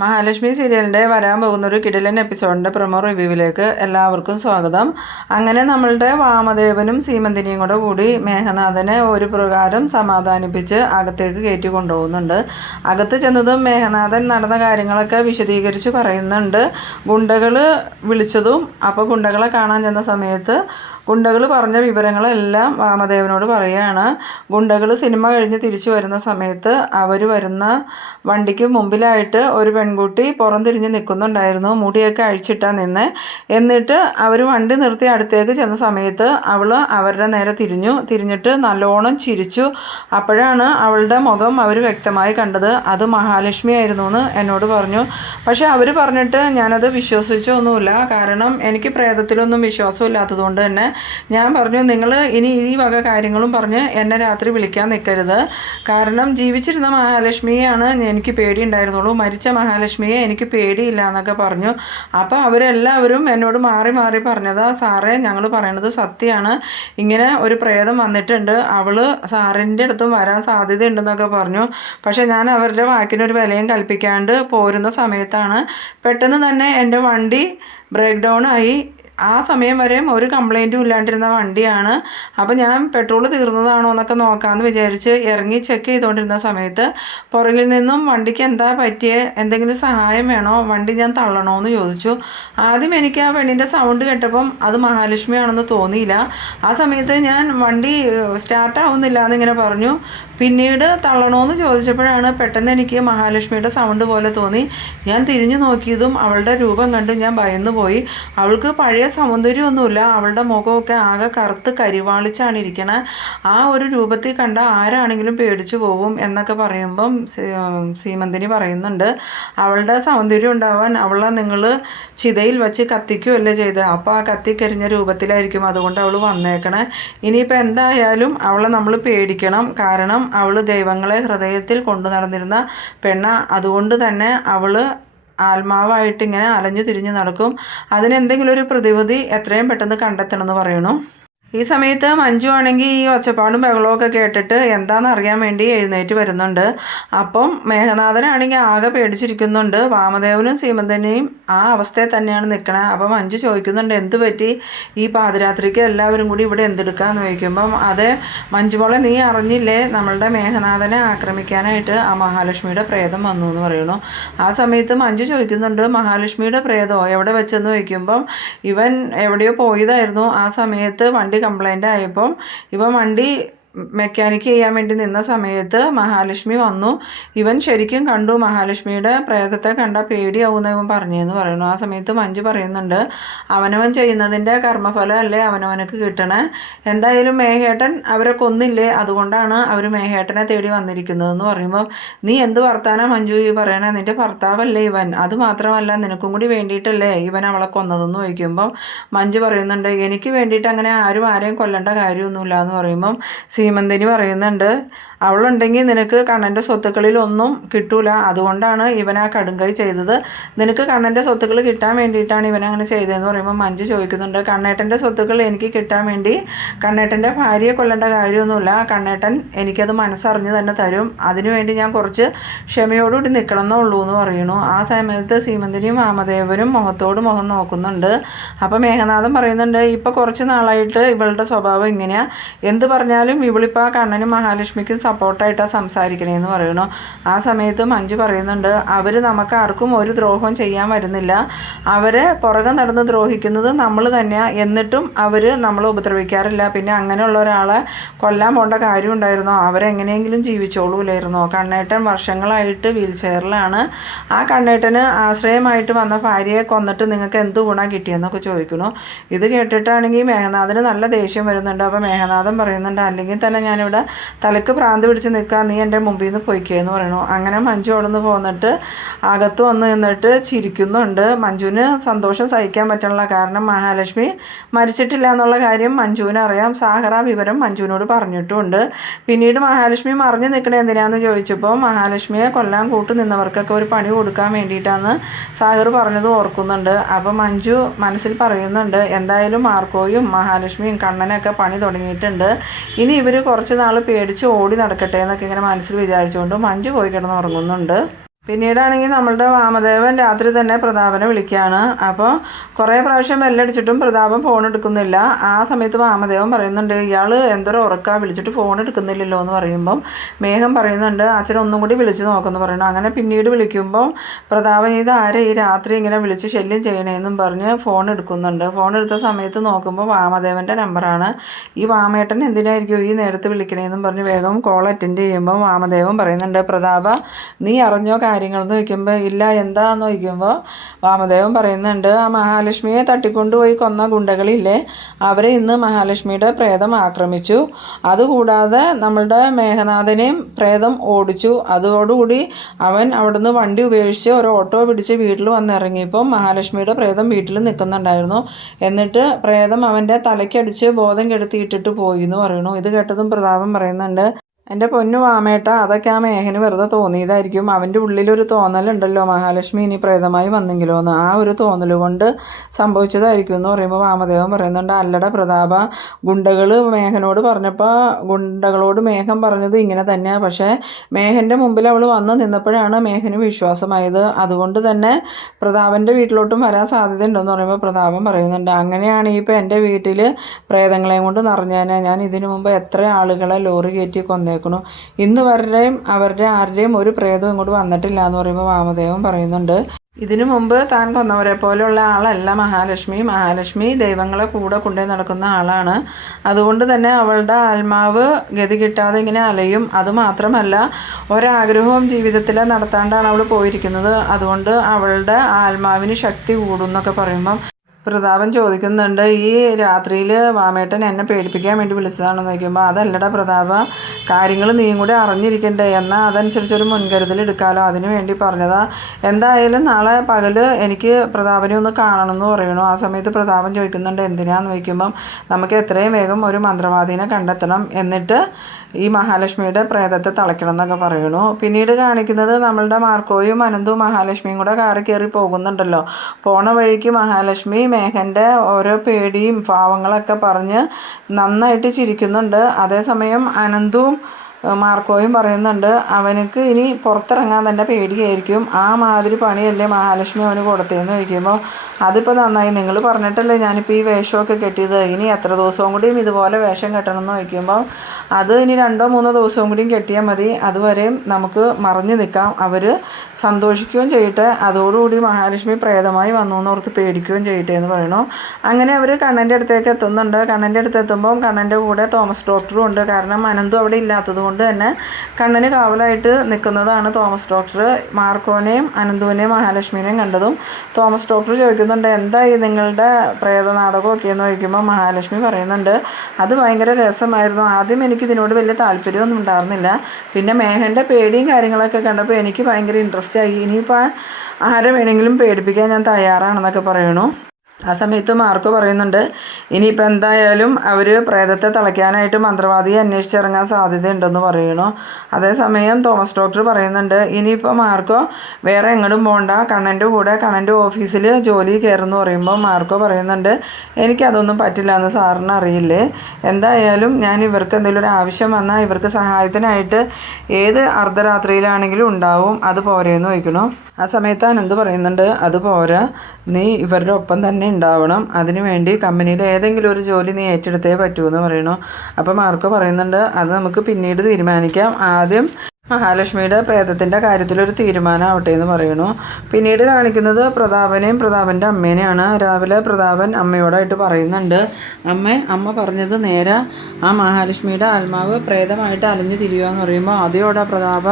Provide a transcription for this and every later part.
മഹാലക്ഷ്മി സീരിയലിന്റെ വരാൻ പോകുന്ന ഒരു കിടിലൻ എപ്പിസോഡിന്റെ പ്രമോ റിവ്യൂവിലേക്ക് എല്ലാവർക്കും സ്വാഗതം. അങ്ങനെ നമ്മളുടെ വാമദേവനും സീമന്തിനിയും കൂടെ കൂടി മേഘനാഥനെ ഒരു പ്രകാരം സമാധാനിപ്പിച്ച് അകത്തേക്ക് കയറ്റി കൊണ്ടുപോകുന്നുണ്ട്. അകത്ത് ചെന്നതും മേഘനാഥൻ നടന്ന കാര്യങ്ങളൊക്കെ വിശദീകരിച്ച് പറയുന്നുണ്ട്. ഗുണ്ടകൾ വിളിച്ചതും അപ്പോൾ ഗുണ്ടകളെ കാണാൻ ചെന്ന സമയത്ത് ഗുണ്ടകൾ പറഞ്ഞ വിവരങ്ങളെല്ലാം വാമദേവനോട് പറയുകയാണ് ഗുണ്ടകൾ സിനിമ കഴിഞ്ഞ് തിരിച്ചു വരുന്ന സമയത്ത് അവർ വരുന്ന വണ്ടിക്ക് മുമ്പിലായിട്ട് ഒരു പെൺകുട്ടി പുറംതിരിഞ്ഞ് നിൽക്കുന്നുണ്ടായിരുന്നു. മുടിയൊക്കെ അഴിച്ചിട്ടാ നിന്ന്. എന്നിട്ട് അവർ വണ്ടി നിർത്തി അടുത്തേക്ക് ചെന്ന സമയത്ത് അവൾ അവരുടെ നേരെ തിരിഞ്ഞു. തിരിഞ്ഞിട്ട് നല്ലോണം ചിരിച്ചു. അപ്പോഴാണ് അവളുടെ മുഖം അവർ വ്യക്തമായി കണ്ടത്. അത് മഹാലക്ഷ്മി ആയിരുന്നു എന്ന് എന്നോട് പറഞ്ഞു. പക്ഷെ അവർ പറഞ്ഞിട്ട് ഞാനത് വിശ്വസിച്ചൊന്നുമില്ല. കാരണം എനിക്ക് പ്രേതത്തിലൊന്നും വിശ്വാസമില്ലാത്തതുകൊണ്ട് തന്നെ ഞാൻ പറഞ്ഞു നിങ്ങൾ ഇനി ഈ വക കാര്യങ്ങളും പറഞ്ഞ് എന്നെ രാത്രി വിളിക്കാൻ നിൽക്കരുത് കാരണം ജീവിച്ചിരുന്ന മഹാലക്ഷ്മിയെയാണ് എനിക്ക് പേടി ഉണ്ടായിരുന്നുള്ളൂ മരിച്ച മഹാലക്ഷ്മിയെ എനിക്ക് പേടിയില്ല എന്നൊക്കെ പറഞ്ഞു. അപ്പോൾ അവരെല്ലാവരും എന്നോട് മാറി മാറി പറഞ്ഞതാ സാറേ ഞങ്ങൾ പറയണത് സത്യമാണ്. ഇങ്ങനെ ഒരു പ്രേതം വന്നിട്ടുണ്ട്. അവൾ സാറിന്റെ അടുത്തും വരാൻ സാധ്യതയുണ്ടെന്നൊക്കെ പറഞ്ഞു. പക്ഷേ ഞാൻ അവരുടെ വാക്കിനൊരു വിലയും കൽപ്പിക്കാണ്ട് പോരുന്ന സമയത്താണ് പെട്ടെന്ന് തന്നെ എന്റെ വണ്ടി ബ്രേക്ക് ഡൗൺ ആയി. ആ സമയം വരെയും ഒരു കംപ്ലൈന്റും ഇല്ലാണ്ടിരുന്ന വണ്ടിയാണ്. അപ്പോൾ ഞാൻ പെട്രോൾ തീർന്നതാണോ എന്നൊക്കെ നോക്കാമെന്ന് വിചാരിച്ച് ഇറങ്ങി ചെക്ക് ചെയ്തുകൊണ്ടിരുന്ന സമയത്ത് പുറകിൽ നിന്നും വണ്ടിക്ക് എന്താ പറ്റിയ എന്തെങ്കിലും സഹായം വേണോ വണ്ടി ഞാൻ തള്ളണോ എന്ന് ചോദിച്ചു. ആദ്യം എനിക്ക് ആ പെണ്ണിന്റെ സൗണ്ട് കേട്ടപ്പം അത് മഹാലക്ഷ്മിയാണെന്ന് തോന്നിയില്ല. ആ സമയത്ത് ഞാൻ വണ്ടി സ്റ്റാർട്ടാവുന്നില്ല എന്നിങ്ങനെ പറഞ്ഞു. പിന്നീട് തള്ളണോന്ന് ചോദിച്ചപ്പോഴാണ് പെട്ടെന്ന് എനിക്ക് മഹാലക്ഷ്മിയുടെ സൗണ്ട് പോലെ തോന്നി. ഞാൻ തിരിഞ്ഞു നോക്കിയതും അവളുടെ രൂപം കണ്ട് ഞാൻ ഭയന്നു പോയി. അവൾക്ക് പഴയ സൗന്ദര്യമൊന്നുമില്ല. അവളുടെ മുഖമൊക്കെ ആകെ കറുത്ത് കരിവാളിച്ചാണ് ഇരിക്കണത് ആ ഒരു രൂപത്തിൽ കണ്ട ആരാണെങ്കിലും പേടിച്ചു പോകും എന്നൊക്കെ പറയുമ്പം സീമന്തിനി പറയുന്നുണ്ട്. അവളുടെ സൗന്ദര്യം ഉണ്ടാവാൻ അവളെ നിങ്ങൾ ചിതയിൽ വെച്ച് കത്തിക്കുകയല്ലേ ചെയ്ത്. അപ്പോൾ ആ കത്തിക്കരിഞ്ഞ രൂപത്തിലായിരിക്കും അതുകൊണ്ട് അവൾ വന്നേക്കണേ. ഇനിയിപ്പോൾ എന്തായാലും അവളെ നമ്മൾ പേടിക്കണം. കാരണം അവൾ ദൈവങ്ങളെ ഹൃദയത്തിൽ കൊണ്ടു നടന്നിരുന്ന പെണ്ണ. അതുകൊണ്ട് തന്നെ അവൾ ആത്മാവായിട്ട് ഇങ്ങനെ അലഞ്ഞു തിരിഞ്ഞു നടക്കും. അതിനെന്തെങ്കിലും ഒരു പ്രതിവിധി എത്രയും പെട്ടെന്ന് കണ്ടെത്തണമെന്ന് പറയണു. ഈ സമയത്ത് മഞ്ജു ആണെങ്കിൽ ഈ ഒച്ചപ്പാടും ബഹളവും ഒക്കെ കേട്ടിട്ട് എന്താണെന്ന് അറിയാൻ വേണ്ടി എഴുന്നേറ്റ് വരുന്നുണ്ട്. അപ്പം മേഘനാഥനാണെങ്കിൽ ആകെ പേടിച്ചിരിക്കുന്നുണ്ട്. വാമദേവനും സീമന്തനെയും ആ അവസ്ഥയിൽ തന്നെയാണ് നിൽക്കണത് അപ്പം മഞ്ജു ചോദിക്കുന്നുണ്ട് എന്ത് പറ്റി? ഈ പാതിരാത്രിക്ക് എല്ലാവരും കൂടി ഇവിടെ എന്തെടുക്കാന്ന്? ചോദിക്കുമ്പം അത് മഞ്ജുമോളെ നീ അറിഞ്ഞില്ലേ? നമ്മളുടെ മേഘനാഥനെ ആക്രമിക്കാനായിട്ട് ആ മഹാലക്ഷ്മിയുടെ പ്രേതം വന്നു എന്ന് പറയുന്നു. ആ സമയത്ത് മഞ്ജു ചോദിക്കുന്നുണ്ട് മഹാലക്ഷ്മിയുടെ പ്രേതമോ എവിടെ വെച്ചെന്ന്? ചോദിക്കുമ്പം ഇവൻ എവിടെയോ പോയതായിരുന്നു. ആ സമയത്ത് വണ്ടി കംപ്ലൈന്റ് ആയപ്പം ഇവ വണ്ടി മെക്കാനിക്ക് ചെയ്യാൻ വേണ്ടി നിന്ന സമയത്ത് മഹാലക്ഷ്മി വന്നു. ഇവൻ ശരിക്കും കണ്ടു. മഹാലക്ഷ്മിയുടെ പ്രേതത്തെ കണ്ട പേടിയാവുന്ന ഇവൻ പറഞ്ഞെന്ന് പറയുന്നു. ആ സമയത്ത് മഞ്ജു പറയുന്നുണ്ട് അവനവൻ ചെയ്യുന്നതിന്റെ കർമ്മഫലം അല്ലേ അവനവനക്ക് കിട്ടണേ? എന്തായാലും മേഹേട്ടൻ അവരെ കൊന്നില്ലേ? അതുകൊണ്ടാണ് അവർ മേഹേട്ടനെ തേടി വന്നിരിക്കുന്നതെന്ന് പറയുമ്പോൾ നീ എന്ത് വർത്താനം മഞ്ജു ഈ പറയണേ? നിന്റെ ഭർത്താവല്ലേ ഇവൻ. അത് മാത്രമല്ല നിനക്കും കൂടി വേണ്ടിയിട്ടല്ലേ ഇവൻ അവളെ കൊന്നതെന്ന് ചോദിക്കുമ്പം മഞ്ജു പറയുന്നുണ്ട് എനിക്ക് വേണ്ടിയിട്ട് അങ്ങനെ ആരും ആരെയും കൊല്ലേണ്ട കാര്യമൊന്നുമില്ല എന്ന് പറയുമ്പം സീമന്തിനി പറയുന്നുണ്ട്. അവളുണ്ടെങ്കിൽ നിനക്ക് കണ്ണന്റെ സ്വത്തുക്കളിലൊന്നും കിട്ടൂല. അതുകൊണ്ടാണ് ഇവൻ ആ കടുങ്കൈ ചെയ്തത്. നിനക്ക് കണ്ണന്റെ സ്വത്തുക്കൾ കിട്ടാൻ വേണ്ടിയിട്ടാണ് ഇവൻ അങ്ങനെ ചെയ്തതെന്ന് പറയുമ്പോൾ മഞ്ജു ചോദിക്കുന്നുണ്ട് കണ്ണേട്ടന്റെ സ്വത്തുക്കൾ എനിക്ക് കിട്ടാൻ വേണ്ടി കണ്ണേട്ടന്റെ ഭാര്യയെ കൊല്ലേണ്ട കാര്യമൊന്നുമില്ല. കണ്ണേട്ടൻ എനിക്കത് മനസ്സറിഞ്ഞ് തന്നെ തരും. അതിനുവേണ്ടി ഞാൻ കുറച്ച് ക്ഷമയോടുകൂടി നിൽക്കണം എന്നുള്ളൂ എന്ന് പറയുന്നു. ആ സമയത്ത് സീമന്തിനിയും വാമദേവനും മുഖത്തോട് മുഖം നോക്കുന്നുണ്ട്. അപ്പോൾ മേഘനാഥൻ പറയുന്നുണ്ട് ഇപ്പോൾ കുറച്ച് നാളായിട്ട് ഇവളുടെ സ്വഭാവം ഇങ്ങനെയാണ് എന്ത് പറഞ്ഞാലും ഇവളിപ്പോൾ ആ കണ്ണനും മഹാലക്ഷ്മിക്കും സപ്പോർട്ടായിട്ടാണ് സംസാരിക്കണേന്ന് പറയണു ആ സമയത്ത് മഞ്ജു പറയുന്നുണ്ട് അവർ നമുക്ക് ആർക്കും ഒരു ദ്രോഹവും ചെയ്യാൻ വരുന്നില്ല. അവരെ പുറകെ നടന്ന് ദ്രോഹിക്കുന്നത് നമ്മൾ തന്നെയാണ് എന്നിട്ടും അവർ നമ്മളെ ഉപദ്രവിക്കാറില്ല. പിന്നെ അങ്ങനെയുള്ള ഒരാളെ കൊല്ലാൻ പോകേണ്ട കാര്യം ഉണ്ടായിരുന്നോ? അവരെങ്ങനെയെങ്കിലും ജീവിച്ചോളൂലായിരുന്നോ? കണ്ണേട്ടൻ വർഷങ്ങളായിട്ട് വീൽ ചെയറിലാണ് ആ കണ്ണേട്ടന് ആശ്രയമായിട്ട് വന്ന ഭാര്യയെ കൊന്നിട്ട് നിങ്ങൾക്ക് എന്ത് ഗുണം കിട്ടിയെന്നൊക്കെ ചോദിക്കുന്നു. ഇത് കേട്ടിട്ടാണെങ്കിൽ മേഘനാഥന് നല്ല ദേഷ്യം വരുന്നുണ്ട്. അപ്പോൾ മേഘനാഥൻ പറയുന്നുണ്ട് അല്ലെങ്കിൽ തന്നെ ഞാനിവിടെ തലക്ക് ഭ്രാന്ത് പിടിച്ച് നിൽക്കുക നീ എന്റെ മുമ്പിൽ നിന്ന് പൊയ്ക്കുകയെന്ന് പറയണു. അങ്ങനെ മഞ്ജു അവിടെ നിന്ന് പോന്നിട്ട് അകത്ത് വന്ന് നിന്നിട്ട് ചിരിക്കുന്നുണ്ട്. മഞ്ജുവിന് സന്തോഷം സഹിക്കാൻ പറ്റണില്ല കാരണം മഹാലക്ഷ്മി മരിച്ചിട്ടില്ല എന്നുള്ള കാര്യം മഞ്ജുവിന് അറിയാം. സാഹറ വിവരം മഞ്ജുവിനോട് പറഞ്ഞിട്ടുമുണ്ട് പിന്നീട് മഹാലക്ഷ്മി മറിഞ്ഞു നിൽക്കണേ എന്തിനാന്ന് ചോദിച്ചപ്പോൾ മഹാലക്ഷ്മിയെ കൊല്ലാൻ കൂട്ടു നിന്നവർക്കൊക്കെ ഒരു പണി കൊടുക്കാൻ വേണ്ടിയിട്ടാണ് സാഹർ പറഞ്ഞത് ഓർക്കുന്നുണ്ട്. അപ്പം മഞ്ജു മനസ്സിൽ പറയുന്നുണ്ട് എന്തായാലും മാർക്കോയും മഹാലക്ഷ്മിയും കണ്ണനൊക്കെ പണി തുടങ്ങിയിട്ടുണ്ട്. ഇനി ഇവർ കുറച്ച് നാൾ പേടിച്ച് ഓടി നടക്കട്ടെ എന്നൊക്കെ ഇങ്ങനെ മനസ്സിൽ വിചാരിച്ചുകൊണ്ട് മഞ്ജു പോയി കിടന്ന് ഉറങ്ങുന്നുണ്ട് പിന്നീടാണെങ്കിൽ നമ്മളുടെ വാമദേവൻ രാത്രി തന്നെ പ്രതാപനെ വിളിക്കുകയാണ്. അപ്പോൾ കുറേ പ്രാവശ്യം ബെല്ലടിച്ചിട്ടും പ്രതാപൻ ഫോൺ എടുക്കുന്നില്ല. ആ സമയത്ത് വാമദേവൻ പറയുന്നുണ്ട് ഇയാൾ എന്തോരം ഉറക്കാ വിളിച്ചിട്ട് ഫോൺ എടുക്കുന്നില്ലല്ലോ എന്ന് പറയുമ്പം മേഘം പറയുന്നുണ്ട് അച്ഛൻ ഒന്നും കൂടി വിളിച്ച് നോക്കുമെന്ന് പറയുന്നു. അങ്ങനെ പിന്നീട് വിളിക്കുമ്പോൾ പ്രതാപൻ ഇത് ആരെ ഈ രാത്രി ഇങ്ങനെ വിളിച്ച് ശല്യം ചെയ്യണേന്നും പറഞ്ഞ് ഫോൺ എടുക്കുന്നുണ്ട്. ഫോൺ എടുത്ത സമയത്ത് നോക്കുമ്പോൾ വാമദേവന്റെ നമ്പറാണ് ഈ വാമേട്ടൻ എന്തിനായിരിക്കും ഈ നേരത്ത് വിളിക്കണേന്നും പറഞ്ഞ് വേഗം കോൾ അറ്റൻഡ് ചെയ്യുമ്പോൾ വാമദേവൻ പറയുന്നുണ്ട് പ്രതാപ നീ അറിഞ്ഞോ കാര്യങ്ങൾ എന്ന് ചോദിക്കുമ്പോൾ ഇല്ല എന്താന്ന് ചോദിക്കുമ്പോൾ വാമദേവൻ പറയുന്നുണ്ട് ആ മഹാലക്ഷ്മിയെ തട്ടിക്കൊണ്ടുപോയി കൊന്ന ഗുണ്ടകളില്ലേ അവരെ ഇന്ന് മഹാലക്ഷ്മിയുടെ പ്രേതം ആക്രമിച്ചു. അതുകൂടാതെ നമ്മളുടെ മേഘനാഥനെയും പ്രേതം ഓടിച്ചു. അതോടുകൂടി അവൻ അവിടുന്ന് വണ്ടി ഉപേക്ഷിച്ച് ഒരു ഓട്ടോ പിടിച്ച് വീട്ടിൽ വന്നിറങ്ങിയപ്പോൾ മഹാലക്ഷ്മിയുടെ പ്രേതം വീട്ടിൽ നിൽക്കുന്നുണ്ടായിരുന്നു. എന്നിട്ട് പ്രേതം അവന്റെ തലയ്ക്കടിച്ച് ബോധം കെടുത്തിയിട്ടിട്ട് പോയി എന്ന് പറയുന്നു. ഇത് കേട്ടതും പ്രതാപം പറയുന്നുണ്ട് എന്റെ പൊന്നു വാമേട്ട അതൊക്കെ ആ മേഘന് വെറുതെ തോന്നിയതായിരിക്കും. അവന്റെ ഉള്ളിലൊരു തോന്നലുണ്ടല്ലോ മഹാലക്ഷ്മി ഇനി പ്രേതമായി വന്നെങ്കിലോ എന്ന്. ആ ഒരു തോന്നൽ കൊണ്ട് സംഭവിച്ചതായിരിക്കും എന്ന് പറയുമ്പോൾ വാമദേവൻ പറയുന്നുണ്ട് അല്ലട പ്രതാപ ഗുണ്ടകൾ മേഘനോട് പറഞ്ഞപ്പോൾ ഗുണ്ടകളോട് മേഘം പറഞ്ഞത് ഇങ്ങനെ തന്നെയാണ് പക്ഷേ മേഘന്റെ മുമ്പിൽ അവൾ വന്ന് നിന്നപ്പോഴാണ് മേഘന് വിശ്വാസമായത്. അതുകൊണ്ട് തന്നെ പ്രതാപന്റെ വീട്ടിലോട്ടും വരാൻ സാധ്യതയുണ്ടെന്ന് പറയുമ്പോൾ പ്രതാപൻ പറയുന്നുണ്ട് അങ്ങനെയാണ് ഇപ്പോൾ എന്റെ വീട്ടിൽ പ്രേതങ്ങളെയും കൊണ്ട് നിറഞ്ഞേനെ. ഞാൻ ഇതിനു മുമ്പ് എത്ര ആളുകളെ ലോറി കയറ്റി കൊന്നേ വന്നേക്കണു ഇന്ന് വരെയും അവരുടെ ആരുടെയും ഒരു പ്രേതവും ഇങ്ങോട്ട് വന്നിട്ടില്ല എന്ന് പറയുമ്പോൾ വാമദേവൻ പറയുന്നുണ്ട്. ഇതിനു മുമ്പ് താൻ കൊന്നവരെ പോലെയുള്ള ആളല്ല മഹാലക്ഷ്മി. മഹാലക്ഷ്മി ദൈവങ്ങളെ കൂടെ കൊണ്ടു നടക്കുന്ന ആളാണ്. അതുകൊണ്ട് തന്നെ അവളുടെ ആത്മാവ് ഗതി കിട്ടാതെ ഇങ്ങനെ അലയും. അതുമാത്രമല്ല ഒരാഗ്രഹവും ജീവിതത്തിൽ നടത്താണ്ടാണ് അവൾ പോയിരിക്കുന്നത്. അതുകൊണ്ട് അവളുടെ ആത്മാവിന് ശക്തി കൂടും എന്നൊക്കെ പറയുമ്പം പ്രതാപൻ ചോദിക്കുന്നുണ്ട് ഈ രാത്രിയിൽ വാമേട്ടൻ എന്നെ പേടിപ്പിക്കാൻ വേണ്ടി വിളിച്ചതാണെന്ന് ചോദിക്കുമ്പോൾ അതല്ലടാ പ്രതാപ കാര്യങ്ങൾ നീയും കൂടി അറിഞ്ഞിരിക്കണ്ടേ എന്നാൽ അതനുസരിച്ചൊരു മുൻകരുതൽ എടുക്കാമല്ലോ അതിന് വേണ്ടി പറഞ്ഞതാ. എന്തായാലും നാളെ പകൽ എനിക്ക് പ്രതാപനെ ഒന്ന് കാണണം എന്ന് പറയണു ആ സമയത്ത് പ്രതാപൻ ചോദിക്കുന്നുണ്ട് എന്തിനാന്ന്? ചോദിക്കുമ്പം നമുക്ക് എത്രയും വേഗം ഒരു മന്ത്രവാദീനെ കണ്ടെത്തണം എന്നിട്ട് ഈ മഹാലക്ഷ്മിയുടെ പ്രേതത്തെ തളയ്ക്കണം എന്നൊക്കെ പറയണു പിന്നീട് കാണിക്കുന്നത് നമ്മളുടെ മാർക്കോയും അനന്തും മഹാലക്ഷ്മിയും കൂടെ കാറി കയറി പോകുന്നുണ്ടല്ലോ. പോണ വഴിക്ക് മഹാലക്ഷ്മി മേഘന്റെ ഓരോ പേടിയും ഭാവങ്ങളൊക്കെ പറഞ്ഞ് നന്നായിട്ട് ചിരിക്കുന്നുണ്ട്. അതേസമയം അനന്തും മാർക്കോയും പറയുന്നുണ്ട് അവനക്ക് ഇനി പുറത്തിറങ്ങാൻ തന്നെ പേടിയായിരിക്കും. ആ മാതിരി പണിയല്ലേ മഹാലക്ഷ്മി അവന് കൊടുത്തതെന്ന് ചോദിക്കുമ്പോൾ അതിപ്പോൾ നന്നായി. നിങ്ങൾ പറഞ്ഞിട്ടല്ലേ ഞാനിപ്പോൾ ഈ വേഷമൊക്കെ കെട്ടിയത്. ഇനി എത്ര ദിവസവും കൂടിയും ഇതുപോലെ വേഷം കെട്ടണം എന്ന് വയ്ക്കുമ്പോൾ അത് ഇനി രണ്ടോ മൂന്നോ ദിവസവും കൂടിയും കെട്ടിയാൽ മതി. അതുവരെയും നമുക്ക് മറിഞ്ഞു നിൽക്കാം അവർ സന്തോഷിക്കുകയും ചെയ്യട്ടെ. അതോടുകൂടി മഹാലക്ഷ്മി പ്രേതമായി വന്നു എന്നോർത്ത് പേടിക്കുകയും ചെയ്യട്ടെ എന്ന് പറയണു. അങ്ങനെ അവർ കണ്ണന്റെ അടുത്തേക്ക് എത്തുന്നുണ്ട്. കണ്ണന്റെ അടുത്ത് എത്തുമ്പോൾ കണ്ണന്റെ കൂടെ തോമസ് ഡോക്ടറും ഉണ്ട്. കാരണം അനന്തു അവിടെ ഇല്ലാത്തത് കൊണ്ട് തന്നെ കണ്ണന് കാവലായിട്ട് നിൽക്കുന്നതാണ് തോമസ് ഡോക്ടർ മാർക്കോനെയും അനന്തുവിനെയും മഹാലക്ഷ്മിനെയും കണ്ടതും തോമസ് ഡോക്ടർ ചോദിക്കുന്നുണ്ട് എന്തായി നിങ്ങളുടെ പ്രേത നാടകമൊക്കെ എന്ന് ചോദിക്കുമ്പോൾ മഹാലക്ഷ്മി പറയുന്നുണ്ട് അത് ഭയങ്കര രസമായിരുന്നു. ആദ്യം എനിക്ക് ഇതിനോട് വലിയ താല്പര്യമൊന്നും ഉണ്ടായിരുന്നില്ല പിന്നെ മേഹന്റെ പേടിയും കാര്യങ്ങളൊക്കെ കണ്ടപ്പോൾ എനിക്ക് ഭയങ്കര ഇൻട്രസ്റ്റ് ആയി. ഇനിയിപ്പോൾ ആരെ വേണമെങ്കിലും പേടിപ്പിക്കാൻ ഞാൻ തയ്യാറാണെന്നൊക്കെ പറയണു. ആ സമയത്ത് മാർക്കോ പറയുന്നുണ്ട് ഇനിയിപ്പോൾ എന്തായാലും അവർ പ്രേതത്തെ തളയ്ക്കാനായിട്ട് മന്ത്രവാദിയെ അന്വേഷിച്ചിറങ്ങാൻ സാധ്യതയുണ്ടെന്ന് പറയുന്നു. അതേസമയം തോമസ് ഡോക്ടർ പറയുന്നുണ്ട് ഇനിയിപ്പോൾ മാർക്കോ വേറെ എങ്ങോട്ടും പോകണ്ട കണ്ണന്റെ കൂടെ കണ്ണന്റെ ഓഫീസിൽ ജോലി കയറുമെന്ന് പറയുമ്പോൾ മാർക്കോ പറയുന്നുണ്ട് എനിക്കതൊന്നും പറ്റില്ല എന്ന് സാറിന് അറിയില്ലേ? എന്തായാലും ഞാൻ ഇവർക്ക് എന്തെങ്കിലും ഒരു ആവശ്യം വന്നാൽ ഇവർക്ക് സഹായത്തിനായിട്ട് ഏത് അർദ്ധരാത്രിയിലാണെങ്കിലും ഉണ്ടാവും അത് പോരെയെന്ന് ചോദിക്കണു ആ സമയത്ത് അനന്ത് പറയുന്നുണ്ട് അത് പോരാ നീ ഇവരുടെ ഒപ്പം തന്നെ ഉണ്ടാവണം. അതിനുവേണ്ടി കമ്പനിയിൽ ഏതെങ്കിലും ഒരു ജോലി നീ ഏറ്റെടുത്തേ എന്ന് പറയണു അപ്പോൾ മാർക്കോ പറയുന്നുണ്ട് അത് നമുക്ക് പിന്നീട് തീരുമാനിക്കാം. ആദ്യം മഹാലക്ഷ്മിയുടെ പ്രേതത്തിന്റെ കാര്യത്തിലൊരു തീരുമാനമാവട്ടെ എന്ന് പറയുന്നു. പിന്നീട് കാണിക്കുന്നത് പ്രതാപനെയും പ്രതാപന്റെ അമ്മേനെയാണ്. രാവിലെ പ്രതാപൻ അമ്മയോടായിട്ട് പറയുന്നുണ്ട് അമ്മ അമ്മ പറഞ്ഞത് നേരെ ആ മഹാലക്ഷ്മിയുടെ ആത്മാവ് പ്രേതമായിട്ട് അലഞ്ഞു തിരിയുക പറയുമ്പോൾ അതോടെ പ്രതാപ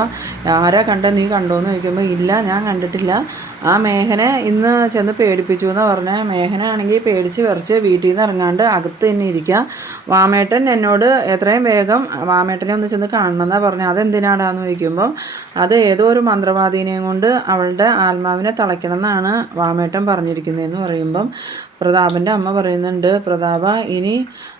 ആരാ കണ്ട നീ കണ്ടോ? എന്ന് ചോദിക്കുമ്പോൾ ഇല്ല ഞാൻ കണ്ടിട്ടില്ല. ആ മേഘനെ ഇന്ന് ചെന്ന് പേടിപ്പിച്ചു എന്ന് പറഞ്ഞാൽ മേഘനാണെങ്കിൽ പേടിച്ച് വിറച്ച് വീട്ടിൽ നിന്ന് ഇറങ്ങാണ്ട് അകത്ത് തന്നെ ഇരിക്കുക. വാമേട്ടൻ എന്നോട് എത്രയും വേഗം വാമേട്ടനെ ഒന്ന് ചെന്ന് കാണണമെന്നാണ് പറഞ്ഞത്. അതെന്തിനാടാന്ന് ചോദിക്കുമ്പോൾ അത് ഏതോ ഒരു മന്ത്രവാദീനെയും കൊണ്ട് അവളുടെ ആത്മാവിനെ തളയ്ക്കണം എന്നാണ് വാമേട്ടൻ പറഞ്ഞിരിക്കുന്നതെന്ന് പറയുമ്പം പ്രതാപന്റെ അമ്മ പറയുന്നുണ്ട് പ്രതാപ ഇനി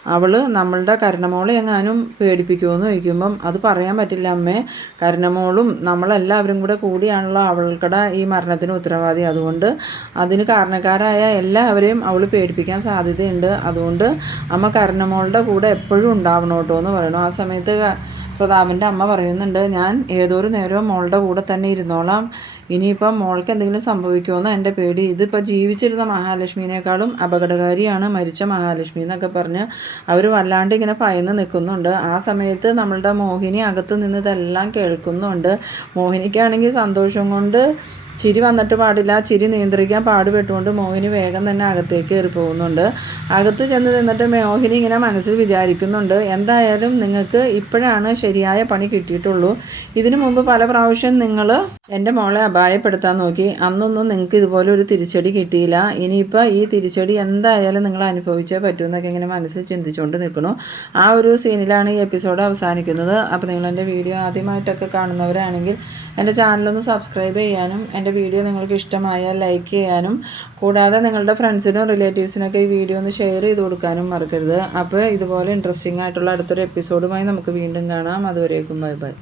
അവൾ നമ്മളുടെ കരുണമോളെ എങ്ങാനും പേടിപ്പിക്കുമെന്ന് ചോദിക്കുമ്പം അത് പറയാൻ പറ്റില്ല അമ്മേ. കരുണമോളും നമ്മളെല്ലാവരും കൂടെ കൂടിയാണല്ലോ അവൾക്കടെ ഈ മരണത്തിന് ഉത്തരവാദി. അതുകൊണ്ട് അതിന് കാരണക്കാരായ എല്ലാവരെയും അവൾ പേടിപ്പിക്കാൻ സാധ്യതയുണ്ട്. അതുകൊണ്ട് അമ്മ കരുണമോളുടെ കൂടെ എപ്പോഴും ഉണ്ടാവണോട്ടോ എന്ന് പറയണു. ആ സമയത്ത് പ്രതാപന്റെ അമ്മ പറയുന്നുണ്ട് ഞാൻ ഏതൊരു നേരവും മോളുടെ കൂടെ തന്നെ ഇരുന്നോളാം. ഇനിയിപ്പം മോൾക്ക് എന്തെങ്കിലും സംഭവിക്കുമെന്ന് എന്റെ പേടി. ഇതിപ്പോൾ ജീവിച്ചിരുന്ന മഹാലക്ഷ്മിനേക്കാളും അപകടകാരിയാണ് മരിച്ച മഹാലക്ഷ്മി എന്നൊക്കെ പറഞ്ഞ് അവർ വല്ലാണ്ട് ഇങ്ങനെ ഭയന്ന് നിൽക്കുന്നുണ്ട്. ആ സമയത്ത് നമ്മളുടെ മോഹിനി അകത്ത് നിന്ന് ഇതെല്ലാം കേൾക്കുന്നുണ്ട്. മോഹിനിക്കാണെങ്കിൽ സന്തോഷം കൊണ്ട് ചിരി വന്നിട്ട് പാടില്ല. ചിരി നിയന്ത്രിക്കാൻ പാടുപെട്ടുകൊണ്ട് മോഹിനി വേഗം തന്നെ അകത്തേക്ക് കയറി പോകുന്നുണ്ട് അകത്ത് ചെന്ന് നിന്നിട്ട് മോഹിനി ഇങ്ങനെ മനസ്സിൽ വിചാരിക്കുന്നുണ്ട്. എന്തായാലും നിങ്ങൾക്ക് ഇപ്പോഴാണ് ശരിയായ പണി കിട്ടിയിട്ടുള്ളൂ. ഇതിനു മുമ്പ് പല പ്രാവശ്യം നിങ്ങൾ എന്റെ മോളെ അപായപ്പെടുത്താൻ നോക്കി. അന്നൊന്നും നിങ്ങൾക്ക് ഇതുപോലെ ഒരു തിരിച്ചടി കിട്ടിയില്ല. ഇനിയിപ്പോൾ ഈ തിരിച്ചടി എന്തായാലും നിങ്ങൾ അനുഭവിച്ചേ പറ്റൂ എന്നൊക്കെ ഇങ്ങനെ മനസ്സിൽ ചിന്തിച്ചുകൊണ്ട് നിൽക്കുന്നു. ആ ഒരു സീനിലാണ് ഈ എപ്പിസോഡ് അവസാനിക്കുന്നത്. അപ്പോൾ നിങ്ങൾ എന്റെ വീഡിയോ ആദ്യമായിട്ടൊക്കെ കാണുന്നവരാണെങ്കിൽ എന്റെ ചാനലൊന്ന് സബ്സ്ക്രൈബ് ചെയ്യാനും എന്റെ വീഡിയോ നിങ്ങൾക്ക് ഇഷ്ടമായാൽ ലൈക്ക് ചെയ്യാനും കൂടാതെ നിങ്ങളുടെ ഫ്രണ്ട്സിനും റിലേറ്റീവ്സിനൊക്കെ ഈ വീഡിയോ ഒന്ന് ഷെയർ ചെയ്ത് കൊടുക്കാനും മറക്കരുത്. അപ്പോൾ ഇതുപോലെ ഇൻട്രസ്റ്റിംഗ് ആയിട്ടുള്ള അടുത്തൊരു എപ്പിസോഡുമായി നമുക്ക് വീണ്ടും കാണാം. അതുവരേക്കും ബൈ ബൈ